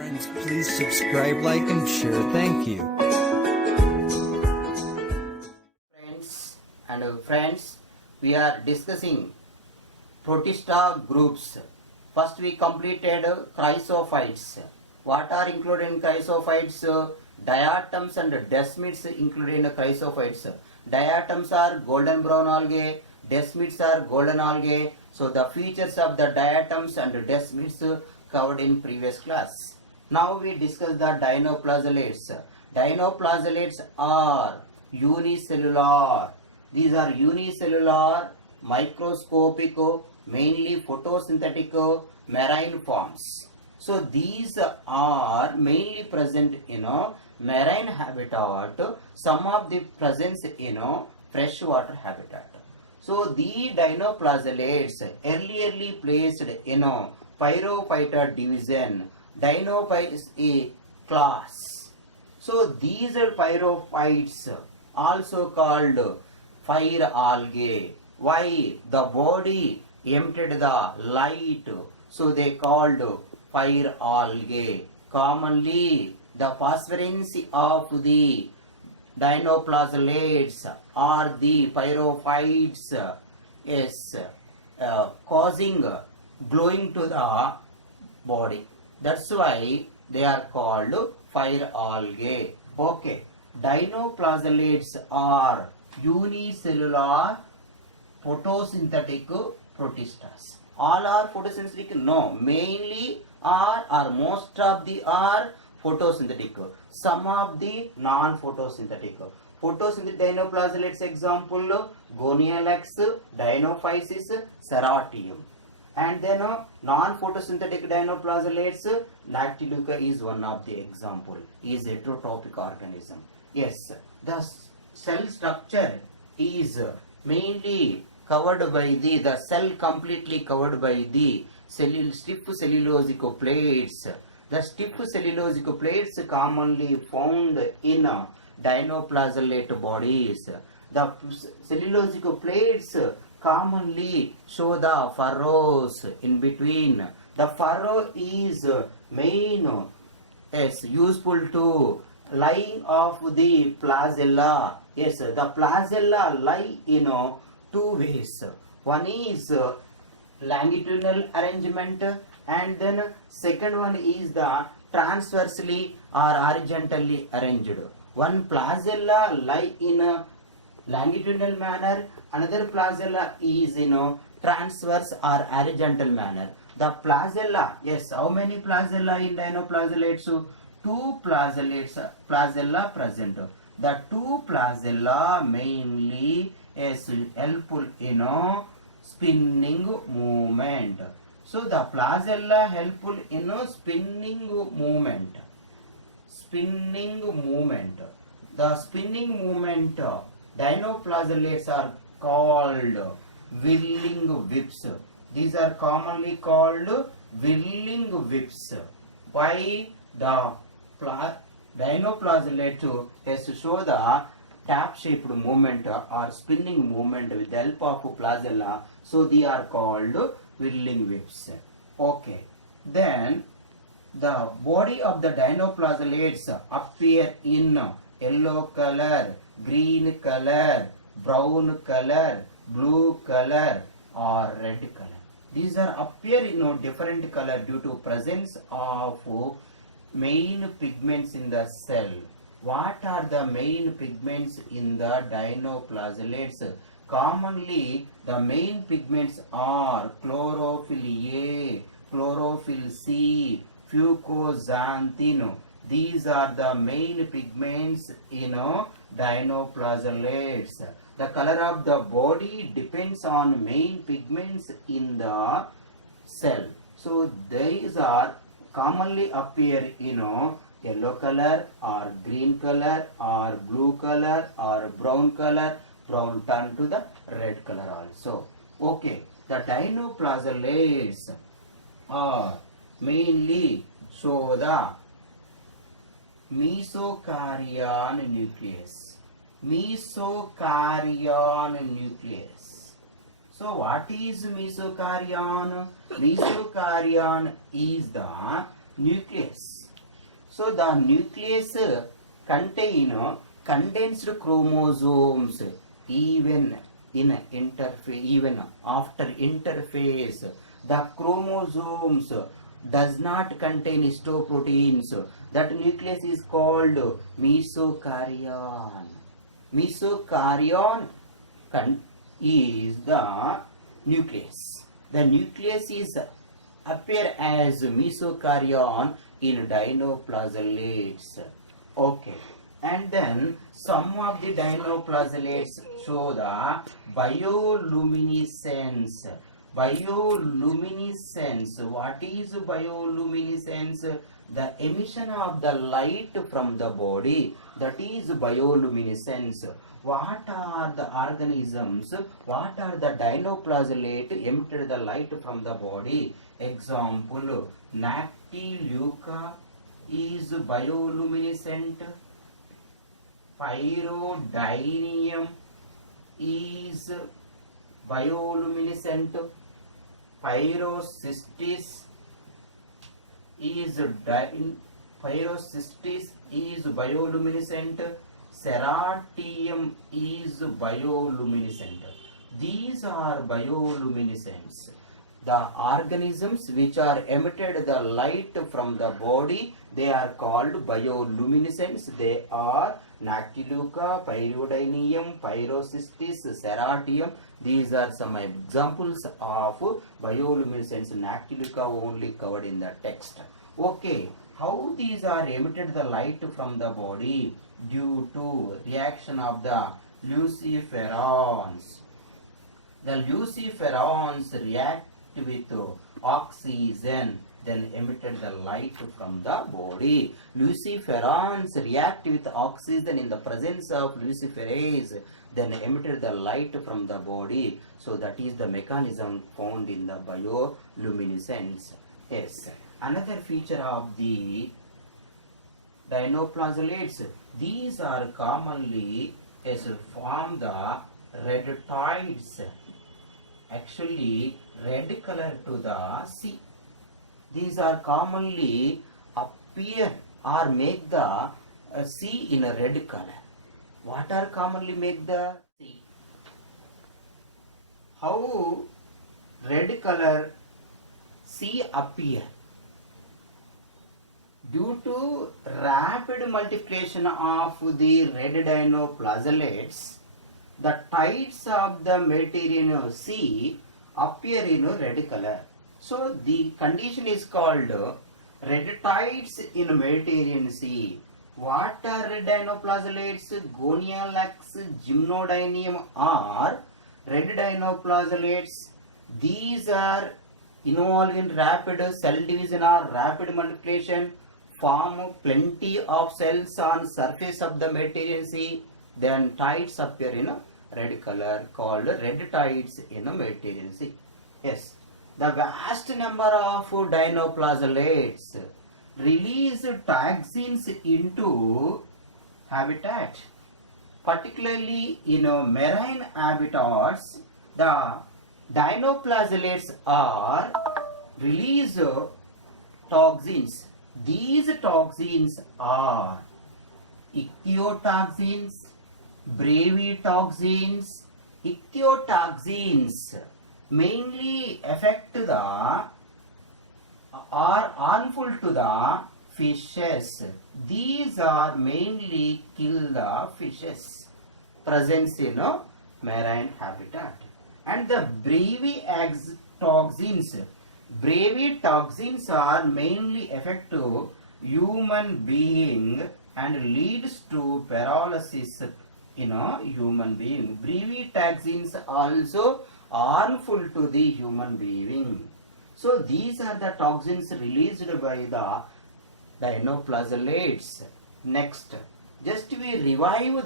Friends, please subscribe, like, and share. Thank you. Friends, we are discussing protista groups. First we completed chrysophytes. What are included in chrysophytes? Diatoms and desmids included in chrysophytes. Diatoms are golden brown algae, desmids are golden algae. So the features of the diatoms and desmids covered in previous class. Now we discuss the dinoflagellates. Dinoflagellates are unicellular. These are unicellular, microscopic, mainly photosynthetic marine forms. So these are mainly present in marine habitat. Some of the presence in freshwater habitat. So the dinoflagellates earlierly placed in Pyrophyta division. Dinophyte is a class. So these are pyrophytes, also called fire algae. Why? The body emitted the light, so they called fire algae. Commonly, the phosphorescence of the dinoflagellates or the pyrophytes is causing glowing to the body. That's why they are called fire algae. Okay. Dinoflagellates are unicellular photosynthetic protistas. All are photosynthetic? No. Mainly are or most of the are photosynthetic. Some of the non-photosynthetic. Photosynthetic dinoflagellates example Gonialex, Dinophysis, Ceratium. And then non-photosynthetic dinoflagellates, Lactiluca is one of the example. Is heterotrophic organism. Yes, the cell structure is mainly covered by the cell completely covered by the stiff cellulosic plates. The stiff cellulosic plates commonly found in dinoflagellate bodies. The cellulosic plates commonly show the furrows in between. The furrow is useful to lying of the flagella. Yes, the flagella lie in two ways. One is longitudinal arrangement, and then second one is the transversely or horizontally arranged. One flagella lie in a longitudinal manner, another flagella is transverse or horizontal manner. The flagella, yes, how many flagella in dinoflagellates? Two flagella present. The two flagella mainly is helpful in spinning movement. So the flagella helpful in spinning movement. The spinning movement, dinoflagellates are called whirling whips. These are commonly called whirling whips. Why? The dinoflagellate has to show the tap-shaped movement or spinning movement with the help of flagella. So they are called whirling whips. Okay. Then the body of the dinoflagellates appear in yellow color, green color, brown color, blue color, or red color. These are appear in different color due to presence of main pigments in the cell. What are the main pigments in the dinoflagellates? Commonly, the main pigments are chlorophyll A, chlorophyll C, fucoxanthin. These are the main pigments in dinoflagellates. The color of the body depends on main pigments in the cell. So these are commonly appear in yellow color or green color or blue color or brown color. Brown turn to the red color also. Okay, the dinoflagellates are mainly show the mesokaryon nucleus. So what is mesokaryon? Mesokaryon is the nucleus. So the nucleus contain condensed chromosomes even in interface, even after interphase. The chromosomes does not contain histoproteins. That nucleus is called mesokaryon. Mesokaryon is the nucleus. The nucleus is appear as mesokaryon in dinoflagellates. Okay. And then some of the dinoflagellates show the bioluminescence. Bioluminescence. What is bioluminescence? The emission of the light from the body. That is bioluminescence. What are the organisms? What are the dinoflagellate emitted the light from the body? Example, Nactiluca is bioluminescent. Pyrodinium is bioluminescent. Pyrocystis is bioluminescent. Ceratium is bioluminescent. These are bioluminescents. The organisms which are emitted the light from the body, they are called bioluminescents. They are Nactiluca, Pyrodinium, Pyrocystis, Ceratium. These are some examples of bioluminescence. Nactiluca only covered in the text. Okay, how these are emitted the light from the body? Due to reaction of the luciferons. The luciferons react with oxygen, then emitted the light from the body. Luciferons react with oxygen in the presence of luciferase, then emitted the light from the body. So that is the mechanism found in the bioluminescence. Yes. Another feature of the dinoflagellates, these are commonly form the redtoids. Actually, red color to the sea. These are commonly appear or make the sea in a red color. What are commonly make the sea? How red color sea appear? Due to rapid multiplication of the red dinoflagellates, the tides of the Mediterranean Sea appear in red color. So the condition is called red tides in Mediterranean Sea. What are red dinoflagellates? Goniolax, Gymnodinium are red dinoflagellates. These are involved in rapid cell division or rapid multiplication, form plenty of cells on surface of the Mediterranean Sea. Then tides appear in red color, called red tides in the Mediterranean Sea. Yes, the vast number of dinoflagellates release toxins into habitat. Particularly in marine habitats, the dinoflagellates are release toxins. These toxins are ichthyotoxins, brevetoxins. Ichthyotoxins mainly affect the are harmful to the fishes. These are mainly kill the fishes presence in marine habitat. And the brevetoxins are mainly affect to human being and leads to paralysis in a human being. Brevetoxins also harmful to the human being. So these are the toxins released by the dinoflagellates. Next, just we revive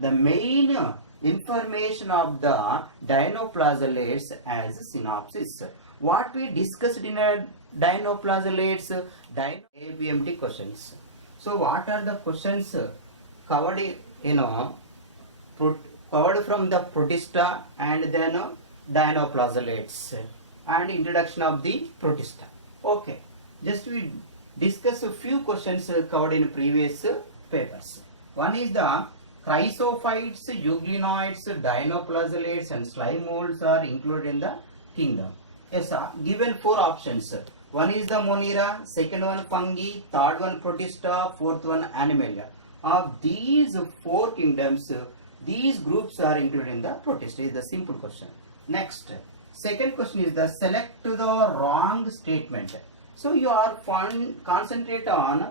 the main information of the dinoflagellates as a synopsis. What we discussed in a dinoflagellates, ABMT questions. So what are the questions covered covered from the protista and then dinoflagellates and introduction of the protista. Okay, just we discuss a few questions covered in previous papers. One is the chrysophytes, euglenoids, dinoflagellates and slime molds are included in the kingdom. Yes, given four options. One is the Monera, second one fungi, third one Protista, fourth one Animalia. Of these four kingdoms, these groups are included in the Protista. Is the simple question. Next, second question is the select the wrong statement. So you are concentrate on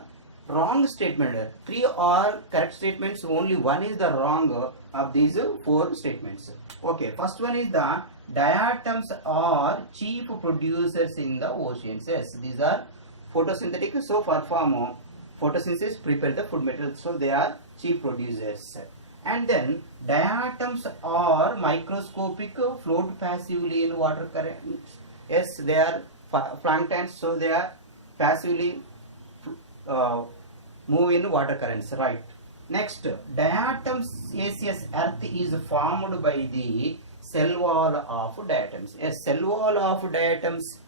wrong statement. Three are correct statements, only one is the wrong of these four statements. Okay, first one is the diatoms are chief producers in the oceans. Yes, these are photosynthetic, so perform photosynthesis, prepare the food material, so they are chief producers. And then diatoms are microscopic, float passively in water currents. Yes, they are planktons, so they are passively move in water currents, right? Next, diatomaceous earth is formed by the cell wall of diatoms. A cell wall of diatoms,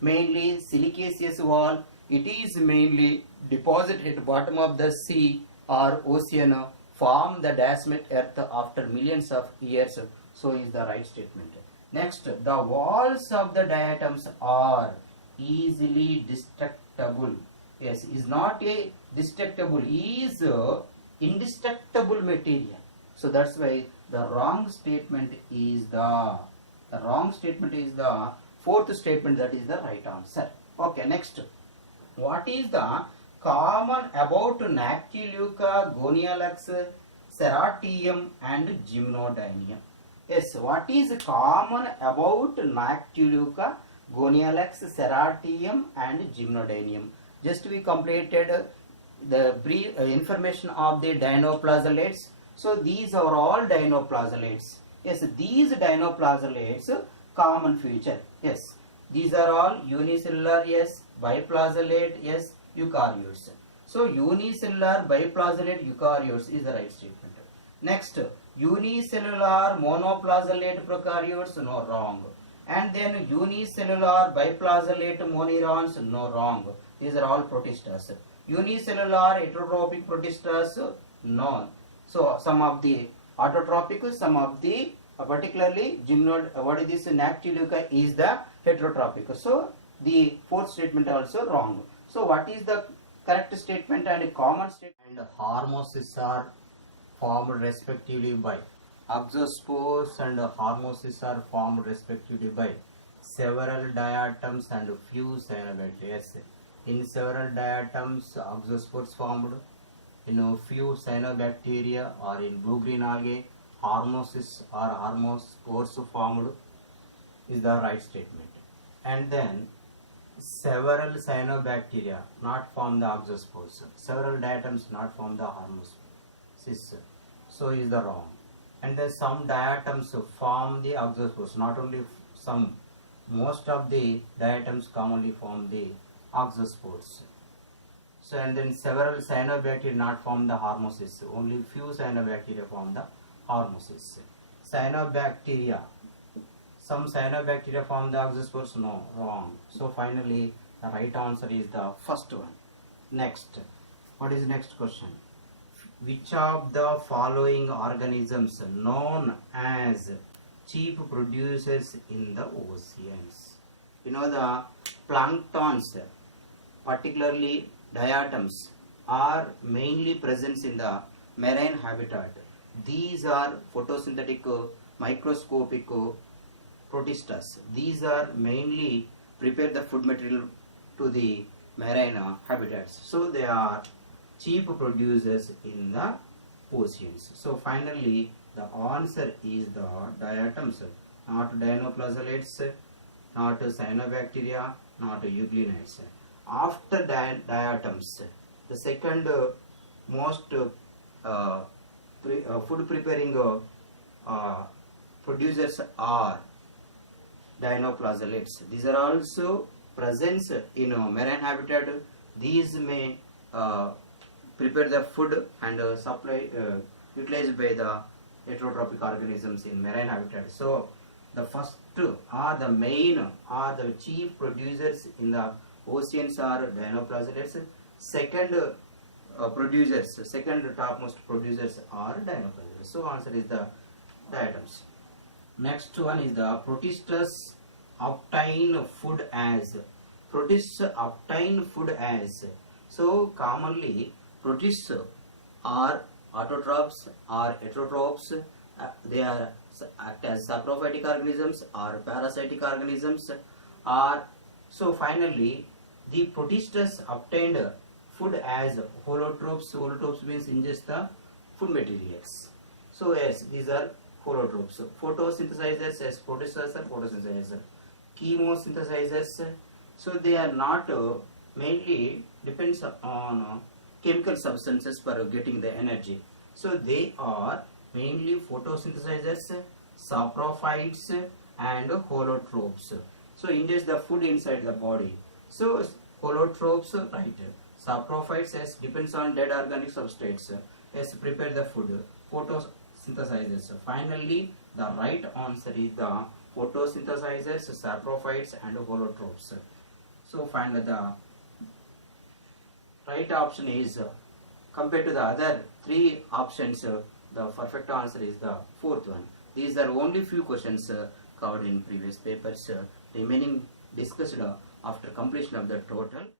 mainly silicaceous wall, it is mainly deposited at bottom of the sea or ocean, form the diatomic earth after millions of years. So is the right statement. Next, the walls of the diatoms are easily destructible. Yes, is not a destructible, is indestructible material. So that's why the wrong statement is the fourth statement, that is the right answer. Okay, next. What is the common about Nactiluca, Gonialax, Serratium and Gymnodinium? Yes, what is common about Nactiluca, Gonialax, Serratium and Gymnodinium? Just we completed the brief information of the dinoflagellates. So these are all dinoflagellates. Yes, these dinoflagellates common feature. Yes, these are all unicellular. Yes, biflagellate. Yes, eukaryotes. So unicellular, biflagellate, eukaryotes is the right statement. Next, unicellular, monoflagellate prokaryotes, no, wrong. And then unicellular, biflagellate monerons, no, wrong. These are all protistas. Unicellular heterotrophic protistas, no. So some of the autotrophic, some of the particularly what is this Nactiluca is the heterotrophic. So the fourth statement also wrong. So what is the correct statement and common statement? And hormesis are formed respectively by oxospores, and hormesis are formed respectively by several diatoms and few cyanobacteria. In several diatoms, oxospores formed. In few cyanobacteria or in blue-green algae, hormesis or hormospores formed is the right statement. And then several cyanobacteria not form the oxospores. Several diatoms not form the hormesis. So is the wrong. And then some diatoms form the oxospores. Not only some, most of the diatoms commonly form the oxospores. So and then several cyanobacteria not form the hormesis. Only few cyanobacteria form the hormesis. Cyanobacteria, some cyanobacteria form the oxospores, no, wrong. So finally the right answer is the first one. Next, what is the next question? Which of the following organisms known as chief producers in the oceans? You know, the planktons, particularly diatoms, are mainly present in the marine habitat. These are photosynthetic, microscopic protistas. These are mainly prepare the food material to the marine habitats. So they are chief producers in the oceans. So finally the answer is the diatoms, not dinoflagellates, not cyanobacteria, not euglenoids. After diatoms, the second most food preparing producers are dinoflagellates. These are also present in marine habitat. These may prepare the food and supply utilized by the heterotrophic organisms in marine habitat. So the first are the main, are the chief producers in the oceans are dinoflagellates. Second second topmost producers are dinoflagellates. So answer is the diatoms. Next one is the protists obtain food as. Protists obtain food as. So commonly protists are autotrophs or heterotrophs. They are act as saprophytic organisms or parasitic organisms. Or so finally the protists obtained food as holotrophs. Holotrophs means ingest the food materials. So yes, these are holotrophs. Photosynthesizers as protists are photosynthesizers. Chemosynthesizers, so they are not mainly depends on chemical substances for getting the energy. So they are mainly photosynthesizers, saprophytes and holotrophs. So ingest the food inside the body. So holotrophs, right. Saprophytes as depends on dead organic substrates as prepare the food. Photosynthesizers. Finally, the right answer is the photosynthesizers, saprophytes and holotrophs. So find the right option is compared to the other three options, the perfect answer is the fourth one. These are only few questions covered in previous papers, remaining discussed after completion of the total.